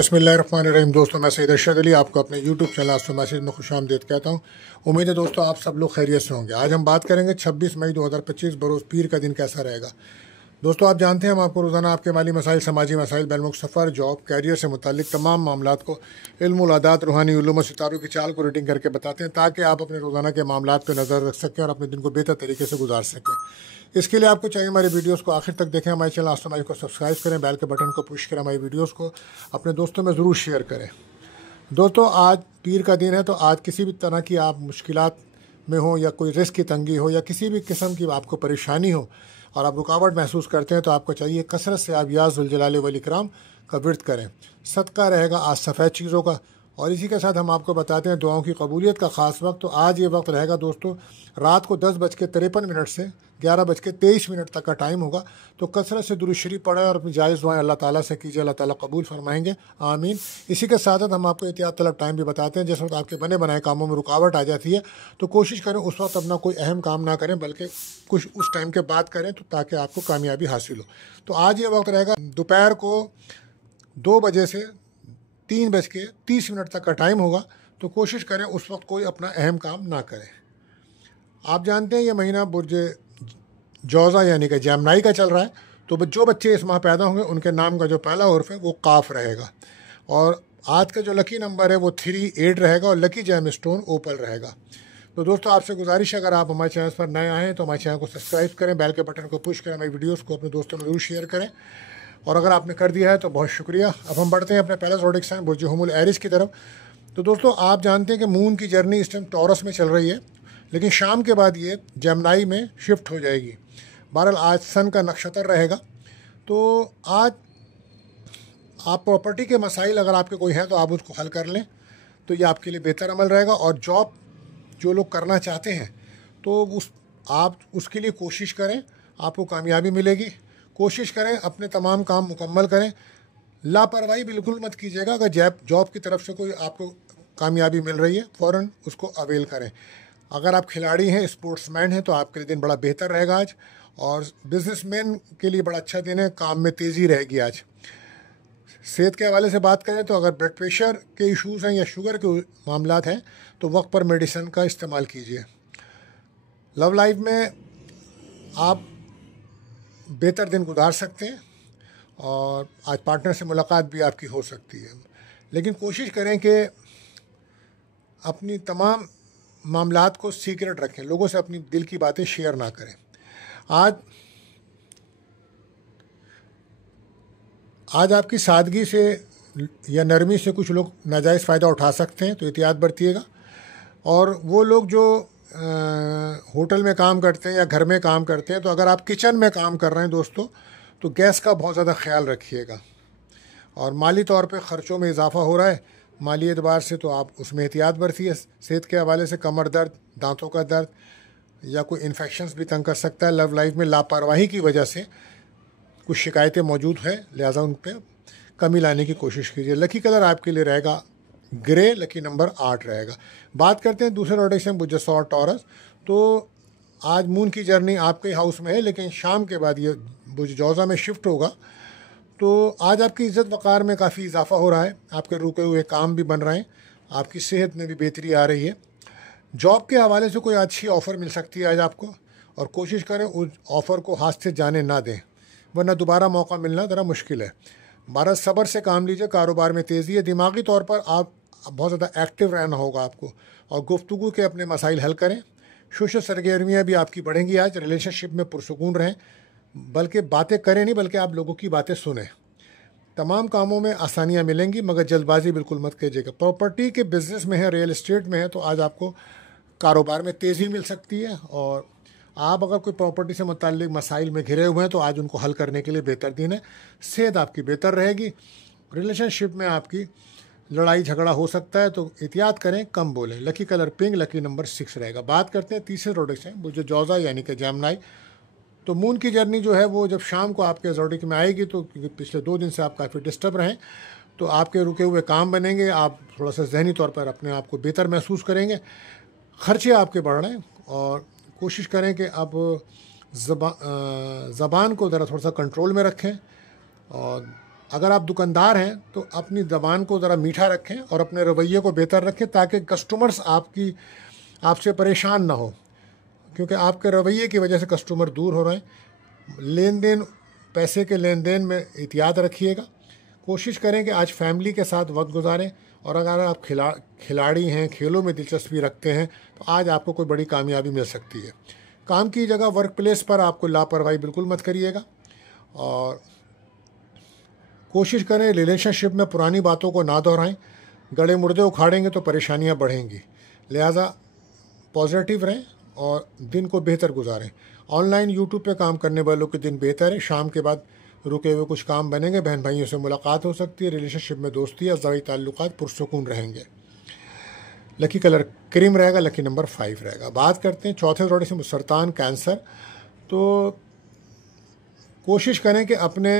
बिस्मिल्लाहिर्रहमानिर्रहीम। दोस्तों, मैं सईद अरशद अली आपको अपने यूट्यूब चैनल आस्था मैसेज में खुशामदीद कहता हूँ। उम्मीद है दोस्तों आप सब लोग खैरियत से होंगे। आज हम बात करेंगे 26 मई 2025 बरोज़ पीर का दिन कैसा रहेगा। दोस्तों, आप जानते हैं हम आपको रोज़ाना आपके माली मसाइल, समाजी मसाइल, बैनुल सफ़र, जॉब, कैरियर से मुतालिक तमाम मामलात को इल्म, आदात, रूहानी उलूम, सितारों की चाल को रीडिंग करके बताते हैं ताकि आप अपने रोज़ाना के मामलात पर नज़र रख सकें और अपने दिन को बेहतर तरीके से गुजार सकें। इसके लिए आपको चाहिए हमारे वीडियोस को आखिर तक देखें, हमारे चैनल आस्था मैसेज को सब्सक्राइब करें, बेल के बटन को पुश करें, हमारी वीडियोस को अपने दोस्तों में ज़रूर शेयर करें। दोस्तों, आज पीर का दिन है, तो आज किसी भी तरह की आप मुश्किलात में हो या कोई रिस्क की तंगी हो या किसी भी किस्म की आपको परेशानी हो और आप रुकावट महसूस करते हैं, तो आपको चाहिए कसरत से आप या ज़ुल जलाल वल इकराम का विर्द करें। सदका रहेगा आज सफ़ेद चीज़ों का। और इसी के साथ हम आपको बताते हैं दुआओं की कबूलियत का ख़ास वक्त। तो आज ये वक्त रहेगा दोस्तों, रात को 10:53 से 11:23 तक का टाइम होगा। तो कसरत से दुरूद शरीफ पढ़ें और अपनी जायज़ दुआएं अल्लाह ताला से कीजिए, अल्लाह ताला कबूल फरमाएंगे, आमीन। इसी के साथ हम आपको एहतियात तलब टाइम भी बताते हैं। जिस वक्त आपके बने बनाए कामों में रुकावट आ जाती है, तो कोशिश करें उस वक्त अपना कोई अहम काम ना करें, बल्कि कुछ उस टाइम के बाद करें, तो ताकि आपको कामयाबी हासिल हो। तो आज ये वक्त रहेगा दोपहर को 2 बजे से 3:30 तक का टाइम होगा। तो कोशिश करें उस वक्त कोई अपना अहम काम ना करें। आप जानते हैं ये महीना बुर्ज जौज़ा यानी कि जैमनाई का चल रहा है। तो जो बच्चे इस माह पैदा होंगे उनके नाम का जो पहला हर्फ है वो काफ रहेगा। और आज का जो लकी नंबर है वो 38 रहेगा और लकी जैम स्टोन ओपल रहेगा। तो दोस्तों, आपसे गुजारिश है, अगर आप हमारे चैनल पर नए आए हैं तो हमारे चैनल को सब्सक्राइब करें, बेल के बटन को पुश करें, हमारी वीडियोज़ को अपने दोस्तों में जरूर शेयर करें। और अगर आपने कर दिया है तो बहुत शुक्रिया। अब हम बढ़ते हैं अपने पहला ज़ोडिक साइन बुर्ज हुमुल एरिस की तरफ। तो दोस्तों, आप जानते हैं कि मून की जर्नी इस टाइम टॉरस में चल रही है, लेकिन शाम के बाद ये जेमिनी में शिफ्ट हो जाएगी। बहरहाल आज सन का नक्षत्र रहेगा। तो आज आप प्रॉपर्टी के मसाइल अगर आपके कोई हैं तो आप उसको हल कर लें, तो ये आपके लिए बेहतर अमल रहेगा। और जॉब जो लोग करना चाहते हैं तो आप उसके लिए कोशिश करें, आपको कामयाबी मिलेगी। कोशिश करें अपने तमाम काम मुकम्मल करें, लापरवाही बिल्कुल मत कीजिएगा। अगर जॉब की तरफ से कोई आपको कामयाबी मिल रही है, फ़ौरन उसको अवेल करें। अगर आप खिलाड़ी हैं, स्पोर्ट्समैन हैं, तो आपके लिए दिन बड़ा बेहतर रहेगा आज। और बिजनेसमैन के लिए बड़ा अच्छा दिन है, काम में तेज़ी रहेगी आज। सेहत के हवाले से बात करें तो अगर ब्लड प्रेशर के इश्यूज़ हैं या शुगर के मामलात हैं तो वक्त पर मेडिसिन का इस्तेमाल कीजिए। लव लाइफ में आप बेहतर दिन गुजार सकते हैं और आज पार्टनर से मुलाकात भी आपकी हो सकती है, लेकिन कोशिश करें कि अपनी तमाम मामलात को सीक्रेट रखें, लोगों से अपनी दिल की बातें शेयर ना करें। आज आपकी सादगी से या नरमी से कुछ लोग नाजायज़ फ़ायदा उठा सकते हैं, तो एहतियात बरतिएगा। और वो लोग जो होटल में काम करते हैं या घर में काम करते हैं, तो अगर आप किचन में काम कर रहे हैं दोस्तों, तो गैस का बहुत ज़्यादा ख्याल रखिएगा। और माली तौर पे ख़र्चों में इजाफ़ा हो रहा है माली एतबार से, तो आप उसमें एहतियात बरतिए। सेहत के हवाले से कमर दर्द, दांतों का दर्द या कोई इन्फेक्शंस भी तंग कर सकता है। लव लाइफ में लापरवाही की वजह से कुछ शिकायतें मौजूद हैं, लिहाजा उन पर कमी लाने की कोशिश कीजिए। लकी कलर आपके लिए रहेगा ग्रे, लकी नंबर 8 रहेगा। बात करते हैं दूसरे ज़ोडिक साइन बुर्ज सौर टॉरस। तो आज मून की जर्नी आपके हाउस में है, लेकिन शाम के बाद ये बुर्ज जौज़ा में शिफ्ट होगा। तो आज आपकी इज़्ज़त वक़ार में काफ़ी इजाफा हो रहा है, आपके रुके हुए काम भी बन रहे हैं, आपकी सेहत में भी बेहतरी आ रही है। जॉब के हवाले से कोई अच्छी ऑफ़र मिल सकती है आज आपको, और कोशिश करें उस ऑफ़र को हाथ से जाने ना दें, वरना दोबारा मौका मिलना ज़रा मुश्किल है। बारह सब्र से काम लीजिए, कारोबार में तेज़ी है। दिमागी तौर पर आप बहुत ज़्यादा एक्टिव रहना होगा आपको, और गुफ्तगू के अपने मसाइल हल करें। सोशल सरगर्मियाँ भी आपकी बढ़ेंगी आज। रिलेशनशिप में पुरसुकून रहें, बल्कि बातें करें नहीं, बल्कि आप लोगों की बातें सुनें। तमाम कामों में आसानियाँ मिलेंगी, मगर जल्दबाजी बिल्कुल मत कीजिएगा। प्रॉपर्टी के बिज़नेस में है, रियल इस्टेट में है, तो आज आपको कारोबार में तेज़ी मिल सकती है। और आप अगर कोई प्रॉपर्टी से मुताल्लिक मसाइल में घिरे हुए हैं तो आज उनको हल करने के लिए बेहतर दिन है। सेहत आपकी बेहतर रहेगी। रिलेशनशिप में आपकी लड़ाई झगड़ा हो सकता है, तो एहतियात करें, कम बोलें। Lucky colour pink, lucky number 6 रहेगा। बात करते हैं तीसरे ज़ोडिक साइन बुर्ज जौज़ा यानी कि जेमिनी। तो मून की जर्नी जो है वो जब शाम को आपके ज़ोडिक में आएगी, तो पिछले 2 दिन से आप काफ़ी डिस्टर्ब रहें, तो आपके रुके हुए काम बनेंगे। आप थोड़ा सा जहनी तौर पर अपने आप को बेहतर महसूस करेंगे। ख़र्चे आपके बढ़ रहे हैं, और कोशिश करें कि आप ज़बान को ज़रा थोड़ा सा कंट्रोल में रखें। और अगर आप दुकानदार हैं तो अपनी ज़बान को ज़रा मीठा रखें और अपने रवैये को बेहतर रखें, ताकि कस्टमर्स आपसे परेशान ना हो, क्योंकि आपके रवैये की वजह से कस्टमर दूर हो रहे हैं। लेन देन, पैसे के लेन देन में एहतियात रखिएगा। कोशिश करें कि आज फैमिली के साथ वक्त गुजारें, और अगर आप खिलाड़ी हैं, खेलों में दिलचस्पी रखते हैं, तो आज आपको कोई बड़ी कामयाबी मिल सकती है। काम की जगह, वर्क प्लेस पर आपको लापरवाही बिल्कुल मत करिएगा, और कोशिश करें रिलेशनशिप में पुरानी बातों को ना दोहराएं। गड़े मुर्दे उखाड़ेंगे तो परेशानियां बढ़ेंगी, लिहाजा पॉजिटिव रहें और दिन को बेहतर गुजारें। ऑनलाइन यूट्यूब पे काम करने वालों के दिन बेहतर है। शाम के बाद रुके हुए कुछ काम बनेंगे, बहन भाइयों से मुलाकात हो सकती है, रिलेशनशिप में दोस्ती या ज़रूरी ताल्लुकात पुरसुकून रहेंगे। लकी कलर क्रीम रहेगा, लकी नंबर 5 रहेगा। बात करते हैं चौथे जोड़े से, सरतान कैंसर। तो कोशिश करें कि अपने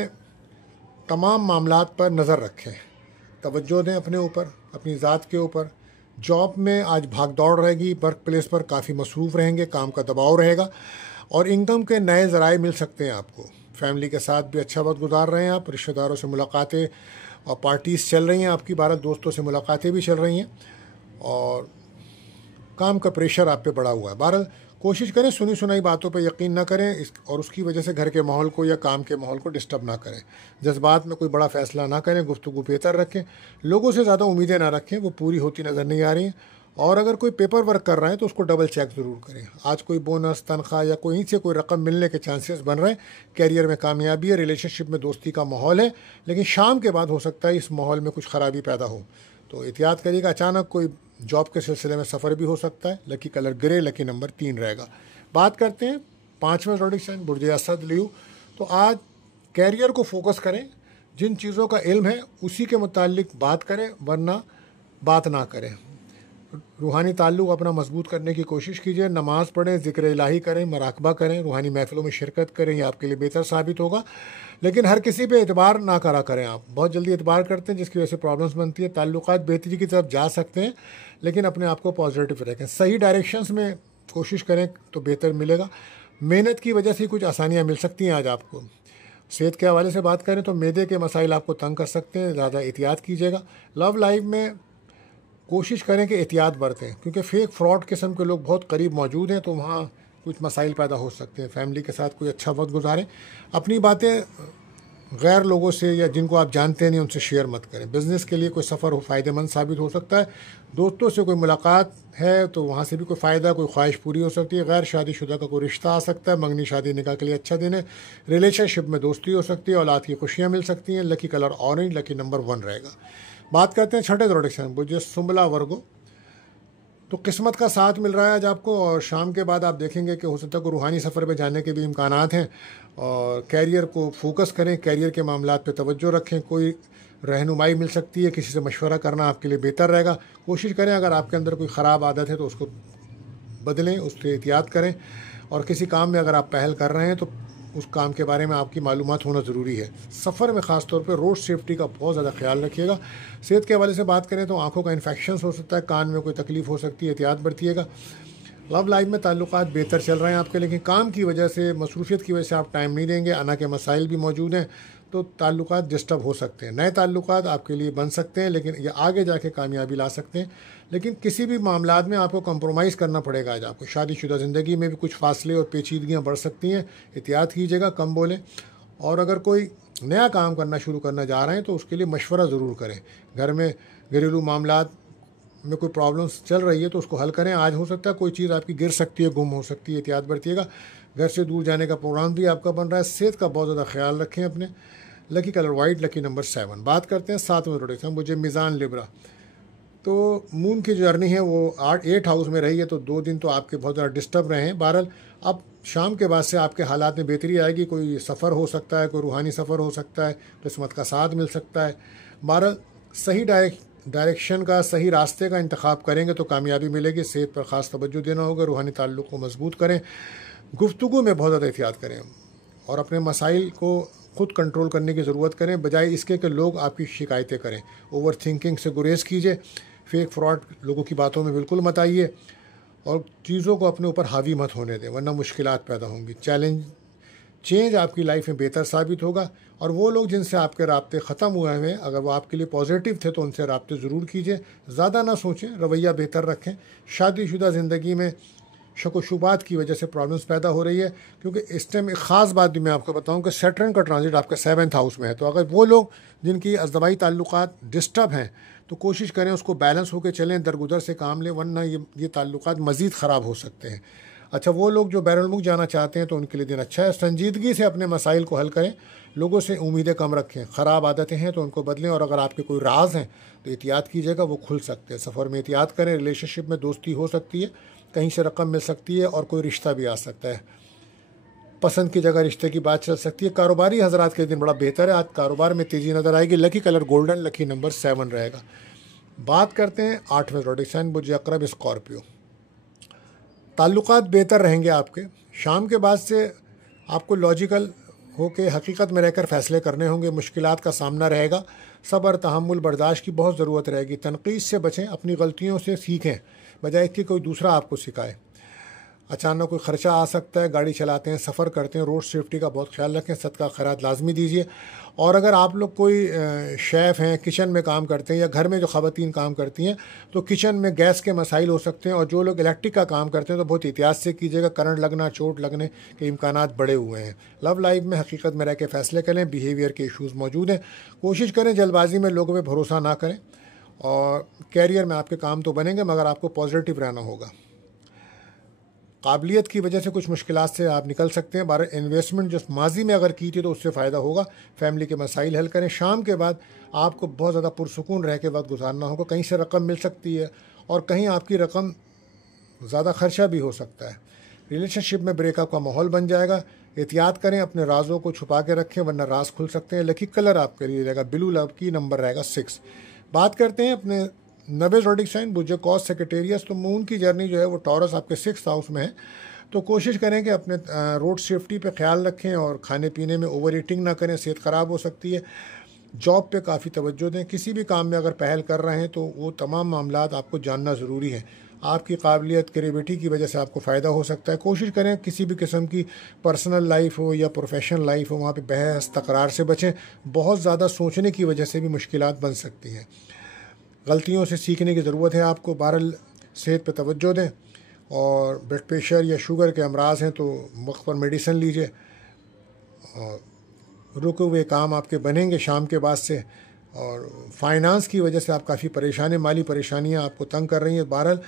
तमाम मामलात पर नज़र रखें, तवज्जो दें अपने ऊपर, अपनी ज़ात के ऊपर। जॉब में आज भाग दौड़ रहेगी, वर्क प्लेस पर काफ़ी मसरूफ़ रहेंगे, काम का दबाव रहेगा, और इनकम के नए ज़राए मिल सकते हैं आपको। फैमिली के साथ भी अच्छा वक्त गुजार रहे हैं आप, रिश्तेदारों से मुलाकातें और पार्टीज़ चल रही हैं आपकी, 12 दोस्तों से मुलाकातें भी चल रही हैं, और काम का प्रेशर आप पे बढ़ा हुआ है। बहरहाल कोशिश करें सुनी सुनाई बातों पे यकीन ना करें, और उसकी वजह से घर के माहौल को या काम के माहौल को डिस्टर्ब ना करें। जज्बात में कोई बड़ा फ़ैसला ना करें, गुफ्तगू बेहतर रखें, लोगों से ज़्यादा उम्मीदें ना रखें, वो पूरी होती नज़र नहीं आ रही हैं। और अगर कोई पेपर वर्क कर रहे हैं तो उसको डबल चेक ज़रूर करें। आज कोई बोनस, तनख्वाह या कोई से कोई रकम मिलने के चांसेस बन रहे हैं। कैरियर में कामयाबी है, रिलेशनशिप में दोस्ती का माहौल है, लेकिन शाम के बाद हो सकता है इस माहौल में कुछ ख़राबी पैदा हो, तो एहतियात करिएगा। अचानक कोई जॉब के सिलसिले में सफ़र भी हो सकता है। Lucky colour grey, lucky number 3 रहेगा। बात करते हैं 5वें ज़ोडिक साइन बुर्ज असद लियो। तो आज कैरियर को फोकस करें, जिन चीज़ों का इल्म है उसी के मुतालिक बात करें, वरना बात ना करें। रूहानी ताल्लुक़ अपना मजबूत करने की कोशिश कीजिए, नमाज़ पढ़ें, ज़िक्र इलाही करें, मराकबा करें, रूहानी महफ़िलों में शिरकत करें, ये आपके लिए बेहतर साबित होगा। लेकिन हर किसी पे एतबार ना करा करें। आप बहुत जल्दी एतबार करते हैं, जिसकी वजह से प्रॉब्लम्स बनती है। ताल्लुकात बेहतरी की तरफ जा सकते हैं, लेकिन अपने आप को पॉजिटिव रखें, सही डायरेक्शंस में कोशिश करें तो बेहतर मिलेगा। मेहनत की वजह से कुछ आसानियाँ मिल सकती हैं आज आपको। सेहत के हवाले से बात करें तो मैदे के मसाइल आपको तंग कर सकते हैं, ज़्यादा एहतियात कीजिएगा। लव लाइफ में कोशिश करें कि एहतियात बरतें, क्योंकि फेक फ्रॉड किस्म के लोग बहुत करीब मौजूद हैं, तो वहाँ कुछ मसाइल पैदा हो सकते हैं। फैमिली के साथ कोई अच्छा वक्त गुजारें। अपनी बातें गैर लोगों से या जिनको आप जानते नहीं उनसे शेयर मत करें। बिज़नेस के लिए कोई सफ़र हो फ़ायदेमंद साबित हो सकता है। दोस्तों से कोई मुलाकात है तो वहाँ से भी कोई फ़ायदा, कोई ख्वाहिश पूरी हो सकती है। गैर शादीशुदा का कोई रिश्ता आ सकता है, मंगनी शादी निकाह के लिए अच्छा दिन है। रिलेशनशिप में दोस्ती हो सकती है, औलाद की खुशियाँ मिल सकती हैं। Lucky colour orange, lucky number 1 रहेगा। बात करते हैं छठे ज़ोडिक बुझे सुमला वर्गो। तो किस्मत का साथ मिल रहा है आज आपको, और शाम के बाद आप देखेंगे कि हो सकता है कि रूहानी सफ़र पे जाने के भी इम्कानात हैं। और कैरियर को फोकस करें, कैरियर के मामलात पे तवज्जो रखें। कोई रहनुमाई मिल सकती है, किसी से मशवरा करना आपके लिए बेहतर रहेगा। कोशिश करें अगर आपके अंदर कोई ख़राब आदत है तो उसको बदलें, उससे एहतियात करें। और किसी काम में अगर आप पहल कर रहे हैं तो उस काम के बारे में आपकी मालूमात होना ज़रूरी है। सफ़र में ख़ास तौर पे रोड सेफ्टी का बहुत ज़्यादा ख्याल रखिएगा। सेहत के हवाले से बात करें तो आंखों का इन्फेक्शन हो सकता है, कान में कोई तकलीफ़ हो सकती है, एहतियात बरतिएगा। लव लाइफ में ताल्लुकात बेहतर चल रहे हैं आपके, लेकिन काम की वजह से, मसरूफियत की वजह से आप टाइम नहीं देंगे। अना के मसाइल भी मौजूद हैं, तो ताल्लुकात डिस्टर्ब हो सकते हैं। नए ताल्लुकात आपके लिए बन सकते हैं, लेकिन ये आगे जाके कामयाबी ला सकते हैं। लेकिन किसी भी मामलात में आपको कंप्रोमाइज़ करना पड़ेगा आज आपको। शादीशुदा ज़िंदगी में भी कुछ फासले और पेचीदगियाँ बढ़ सकती हैं, एहतियात कीजिएगा, कम बोलें। और अगर कोई नया काम करना शुरू करना जा रहे हैं तो उसके लिए मशवरा ज़रूर करें। घर में घरेलू मामलात में कोई प्रॉब्लम्स चल रही है तो उसको हल करें। आज हो सकता है कोई चीज़ आपकी गिर सकती है, गुम हो सकती है, एहतियात बरतिएगा। घर से दूर जाने का प्रोग्राम भी आपका बन रहा है। सेहत का बहुत ज़्यादा ख्याल रखें अपने। Lucky colour white, lucky number 7। बात करते हैं 7वें ज़ोडिक मुझे मिज़ान लिब्रा। तो मून की जर्नी है वो 8 हाउस में रही है, तो 2 दिन तो आपके बहुत ज़्यादा डिस्टर्ब रहे हैं। बहरहाल अब शाम के बाद से आपके हालात में बेहतरी आएगी। कोई सफ़र हो सकता है, कोई रूहानी सफ़र हो सकता है, किस्मत का साथ मिल सकता है। बहरहाल सही डायरेक्शन का, सही रास्ते का इंतखाब करेंगे तो कामयाबी मिलेगी। सेहत पर ख़ास तवज्जो देना होगा। रूहानी ताल्लुक़ को मजबूत करें। गुफ्तगू में बहुत ज़्यादा एहतियात करें और अपने मसाइल को ख़ुद कंट्रोल करने की ज़रूरत करें, बजाय इसके कि लोग आपकी शिकायतें करें। ओवर थिंकिंग से गुरेज कीजिए। फेक फ्रॉड लोगों की बातों में बिल्कुल मत आइए और चीज़ों को अपने ऊपर हावी मत होने दें, वरना मुश्किलात पैदा होंगी। चेंज आपकी लाइफ में बेहतर साबित होगा। और वो लोग जिनसे आपके राब्ते ख़त्म हुए हैं, अगर वो आपके लिए पॉजिटिव थे तो उनसे राब्ते ज़रूर कीजिए। ज़्यादा ना सोचें, रवैया बेहतर रखें। शादीशुदा ज़िंदगी में शक व शुबात की वजह से प्रॉब्लम्स पैदा हो रही है, क्योंकि इस टाइम एक ख़ास बात भी मैं आपको बताऊं कि सैटर्न का ट्रांजिट आपके 7th हाउस में है। तो अगर वो लोग जिनकी अज़दवाई ताल्लुकात डिस्टर्ब हैं तो कोशिश करें उसको बैलेंस होकर चलें, दरगुदर से काम लें, वरना ये ताल्लुकात मज़ीद ख़राब हो सकते हैं। अच्छा, वो लोग जो बैरुल मुल्क जाना चाहते हैं तो उनके लिए दिन अच्छा है। संजीदगी से अपने मसाइल को हल करें, लोगों से उम्मीदें कम रखें। ख़राब आदतें हैं तो उनको बदलें, और अगर आपके कोई राज हैं तो एहतियात कीजिएगा, वो खुल सकते हैं। सफ़र में एहतियात करें। रिलेशनशिप में दोस्ती हो सकती है, कहीं से रकम मिल सकती है और कोई रिश्ता भी आ सकता है। पसंद की जगह रिश्ते की बात चल सकती है। कारोबारी हजरात के दिन बड़ा बेहतर है, आज कारोबार में तेज़ी नज़र आएगी। Lucky colour golden, lucky number 7 रहेगा। बात करते हैं 8वें ज़ोडिएक साइन बुर्ज अक़रब स्कॉर्पियो। ताल्लुकात बेहतर रहेंगे आपके। शाम के बाद से आपको लॉजिकल होकर हकीकत में रहकर फ़ैसले करने होंगे। मुश्किलात का सामना रहेगा, सब्र तहम्मुल बर्दाश्त की बहुत ज़रूरत रहेगी। तनकीद से बचें, अपनी गलतियों से सीखें बजाय कि कोई दूसरा आपको सिखाए। अचानक कोई ख़र्चा आ सकता है, गाड़ी चलाते हैं, सफ़र करते हैं, रोड सेफ्टी का बहुत ख्याल रखें। सदका खैरात लाजमी दीजिए। और अगर आप लोग कोई शेफ़ हैं, किचन में काम करते हैं, या घर में जो ख़वातीन काम करती हैं, तो किचन में गैस के मसाइल हो सकते हैं। और जो लोग इलेक्ट्रिक का काम करते हैं तो बहुत एहतियात से कीजिएगा, करंट लगना, चोट लगने के इम्कानात बढ़े हुए हैं। लव लाइफ में हकीकत में रह के फ़ैसले करें। बिहेवियर के इशूज़ मौजूद हैं, कोशिश करें जल्दबाजी में लोगों पर भरोसा ना करें। और कैरियर में आपके काम तो बनेंगे, मगर आपको पॉजिटिव रहना होगा। काबिलियत की वजह से कुछ मुश्किलात से आप निकल सकते हैं। बार इन्वेस्टमेंट जो माजी में अगर की थी तो उससे फ़ायदा होगा। फैमिली के मसाइल हल करें। शाम के बाद आपको बहुत ज़्यादा पुरसुकून रह के वक्त गुजारना होगा। कहीं से रकम मिल सकती है और कहीं आपकी रकम ज़्यादा खर्चा भी हो सकता है। रिलेशनशिप में ब्रेकअप का माहौल बन जाएगा। एहतियात करें, अपने राजों को छुपा के रखें, वरना राज खुल सकते हैं। लकी कलर आपके लिए रहेगा ब्लू, लव की नंबर रहेगा 6। बात करते हैं अपने 9वें ज़ोडिएक साइन बुर्ज कॉस सेक्रेटेरियस। तो मून की जर्नी जो है वो टॉरस आपके 6th हाउस में है। तो कोशिश करें कि अपने रोड सेफ्टी पे ख्याल रखें और खाने पीने में ओवर ईटिंग ना करें, सेहत ख़राब हो सकती है। जॉब पे काफ़ी तवज्जो दें। किसी भी काम में अगर पहल कर रहे हैं तो वो तमाम मामलात आपको जानना ज़रूरी है। आपकी काबिलियत, क्रिएटिविटी की वजह से आपको फ़ायदा हो सकता है। कोशिश करें किसी भी किस्म की पर्सनल लाइफ हो या प्रोफेशनल लाइफ हो, वहाँ पे बहस तकरार से बचें। बहुत ज़्यादा सोचने की वजह से भी मुश्किलात बन सकती हैं। गलतियों से सीखने की ज़रूरत है आपको। बहरहाल सेहत पे तवज्जो दें, और ब्लड प्रेशर या शुगर के अमराज हैं तो वक्त पर मेडिसिन लीजिए। और रुके हुए काम आपके बनेंगे शाम के बाद से। और फाइनेंस की वजह से आप काफ़ी परेशान हैं, माली परेशानियां आपको तंग कर रही हैं। बहरहाल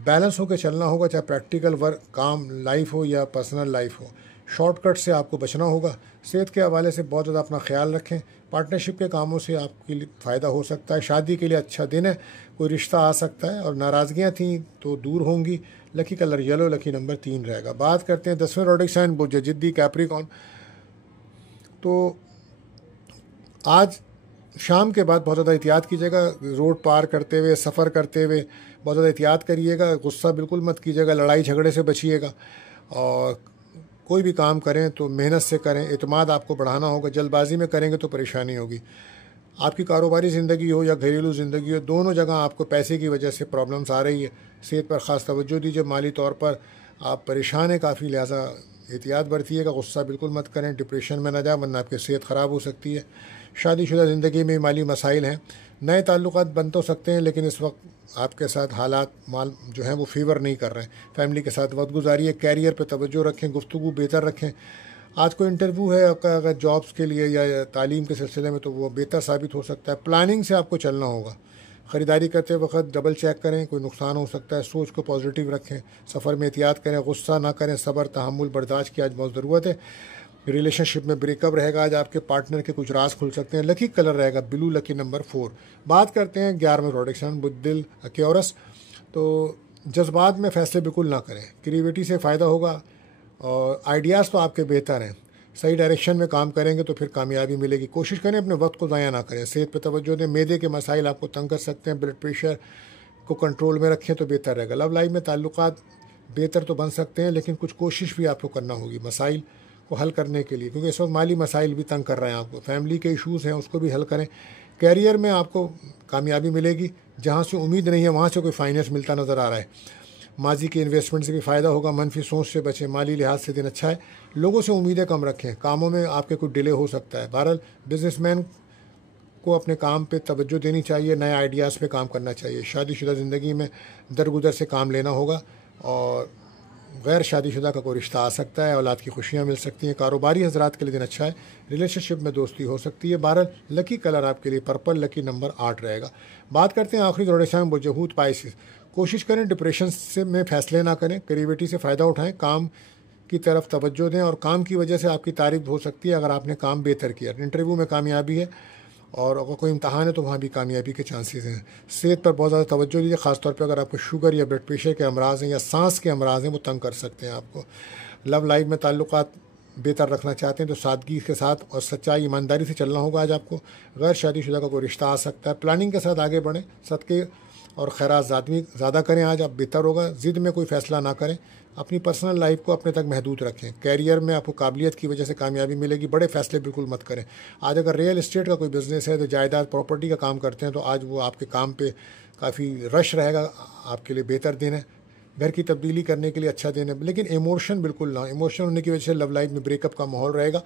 बैलेंस होकर चलना होगा, चाहे प्रैक्टिकल वर्क काम लाइफ हो या पर्सनल लाइफ हो। शॉर्टकट से आपको बचना होगा। सेहत के हवाले से बहुत ज़्यादा अपना ख्याल रखें। पार्टनरशिप के कामों से आपके लिए फ़ायदा हो सकता है। शादी के लिए अच्छा दिन है, कोई रिश्ता आ सकता है। और नाराज़गियाँ थीं तो दूर होंगी। Lucky colour yellow, lucky number 3 रहेगा। बात करते हैं 10वें ज़ोडिएक साइन बुर्ज जिद्दी कैप्रिकॉर्न। तो आज शाम के बाद बहुत ज़्यादा एहतियात कीजिएगा। रोड पार करते हुए, सफ़र करते हुए बहुत ज़्यादा एहतियात करिएगा। गुस्सा बिल्कुल मत कीजिएगा, लड़ाई झगड़े से बचिएगा। और कोई भी काम करें तो मेहनत से करें, एतमाद आपको बढ़ाना होगा। जल्दबाजी में करेंगे तो परेशानी होगी। आपकी कारोबारी ज़िंदगी हो या घरेलू ज़िंदगी हो, दोनों जगह आपको पैसे की वजह से प्रॉब्लम्स आ रही है। सेहत पर ख़ास तवज्जो दीजिए। माली तौर पर आप परेशान हैं काफ़ी, लिहाजा एहतियात बरतिएगा। गुस्सा बिल्कुल मत करें, डिप्रेशन में न जाए, वरना आपकी सेहत ख़राब हो सकती है। शादीशुदा ज़िंदगी में माली मसाइल हैं। नए ताल्लुकात बन तो सकते हैं, लेकिन इस वक्त आपके साथ हालात माल जो हैं वो फेवर नहीं कर रहे हैं। फैमिली के साथ वक्त गुजारिए। कैरियर पर तवज्जो रखें, गुफ्तगू बेहतर रखें। आज कोई इंटरव्यू है अगर जॉब्स के लिए या तालीम के सिलसिले में, तो वो बेहतर साबित हो सकता है। प्लानिंग से आपको चलना होगा। ख़रीदारी करते वक्त डबल चेक करें, कोई नुकसान हो सकता है। सोच को पॉजिटिव रखें। सफ़र में एहतियात करें, गुस्सा ना करें। सब्र तहम्मुल बर्दाश्त की आज बहुत ज़रूरत है। रिलेशनशिप में ब्रेकअप रहेगा आज। आपके पार्टनर के कुछ राज खुल सकते हैं। लकी कलर रहेगा ब्लू, लकी नंबर 4। बात करते हैं 11वें ज़ोडिएक साइन बुद्दिल एक्वेरियस। तो जज्बात में फ़ैसले बिल्कुल ना करें। क्रिएटिविटी से फ़ायदा होगा और आइडियाज़ तो आपके बेहतर हैं। सही डायरेक्शन में काम करेंगे तो फिर कामयाबी मिलेगी। कोशिश करें अपने वक्त को ज़ाया ना करें। सेहत पर तवज्जो दें। मैदे के मसाइल आपको तंग कर सकते हैं। ब्लड प्रेशर को कंट्रोल में रखें तो बेहतर रहेगा। लव लाइफ में ताल्लुकात बेहतर तो बन सकते हैं, लेकिन कुछ कोशिश भी आपको करना होगी मसाइल को हल करने के लिए, क्योंकि इस वक्त माली मसाइल भी तंग कर रहे हैं आपको। फैमिली के इशूज़ हैं, उसको भी हल करें। कैरियर में आपको कामयाबी मिलेगी। जहाँ से उम्मीद नहीं है वहाँ से कोई फाइनेंस मिलता नज़र आ रहा है। माजी के इन्वेस्टमेंट से भी फ़ायदा होगा। मनफी सोच से बचें, माली लिहाज से दिन अच्छा है। लोगों से उम्मीदें कम रखें, कामों में आपके कुछ डिले हो सकता है। बहरहाल बिजनेसमैन को अपने काम पे तवज्जो देनी चाहिए, नए आइडियाज़ पे काम करना चाहिए। शादीशुदा ज़िंदगी में दरगुदर से काम लेना होगा और गैर शादीशुदा का कोई रिश्ता आ सकता है, औलाद की खुशियाँ मिल सकती हैं। कारोबारी हजरात के लिए दिन अच्छा है, रिलेशनशिप में दोस्ती हो सकती है। बहरहाल लकी कलर आपके लिए पर्पल, लकी नंबर 8 रहेगा। बात करते हैं आखिरी जोड़ेशा में वजूद पाइसिस। कोशिश करें डिप्रेशन से में फ़ैसले ना करें, क्रिएटिविटी से फ़ायदा उठाएं, काम की तरफ तवज्जो दें और काम की वजह से आपकी तारीफ हो सकती है अगर आपने काम बेहतर किया। इंटरव्यू में कामयाबी है और अगर कोई इम्तहान है तो वहाँ भी कामयाबी के चांसेस हैं। सेहत पर बहुत ज़्यादा तवज्जो दीजिए, ख़ासतौर पे अगर आपको शुगर या ब्लड प्रेशर के अमराज हैं या सांस के अमराज हैं, वो तंग कर सकते हैं आपको। लव लाइफ में ताल्लुकात बेहतर रखना चाहते हैं तो सादगी के साथ और सच्चाई ईमानदारी से चलना होगा। आज आपको गैर शादीशुदा का कोई रिश्ता आ सकता है। प्लानिंग के साथ आगे बढ़ें, सदक़े और खैरात ज़्यादा करें, आज आप बेहतर होगा। ज़िद में कोई फ़ैसला ना करें, अपनी पर्सनल लाइफ को अपने तक महदूद रखें। कैरियर में आपको काबिलियत की वजह से कामयाबी मिलेगी, बड़े फ़ैसले बिल्कुल मत करें। आज अगर रियल इस्टेट का कोई बिज़नेस है तो जायदाद प्रॉपर्टी का काम करते हैं तो आज वो आपके काम पे काफ़ी रश रहेगा, आपके लिए बेहतर दिन है। घर की तब्दीली करने के लिए अच्छा दिन है, लेकिन इमोशन बिल्कुल ना, इमोशन होने की वजह से लव लाइफ में ब्रेकअप का माहौल रहेगा,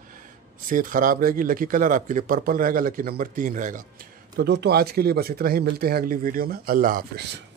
सेहत ख़राब रहेगी। लकी कलर आपके लिए पर्पल रहेगा, लकी नंबर 3 रहेगा। तो दोस्तों आज के लिए बस इतना ही, मिलते हैं अगली वीडियो में। अल्लाह हाफिज़।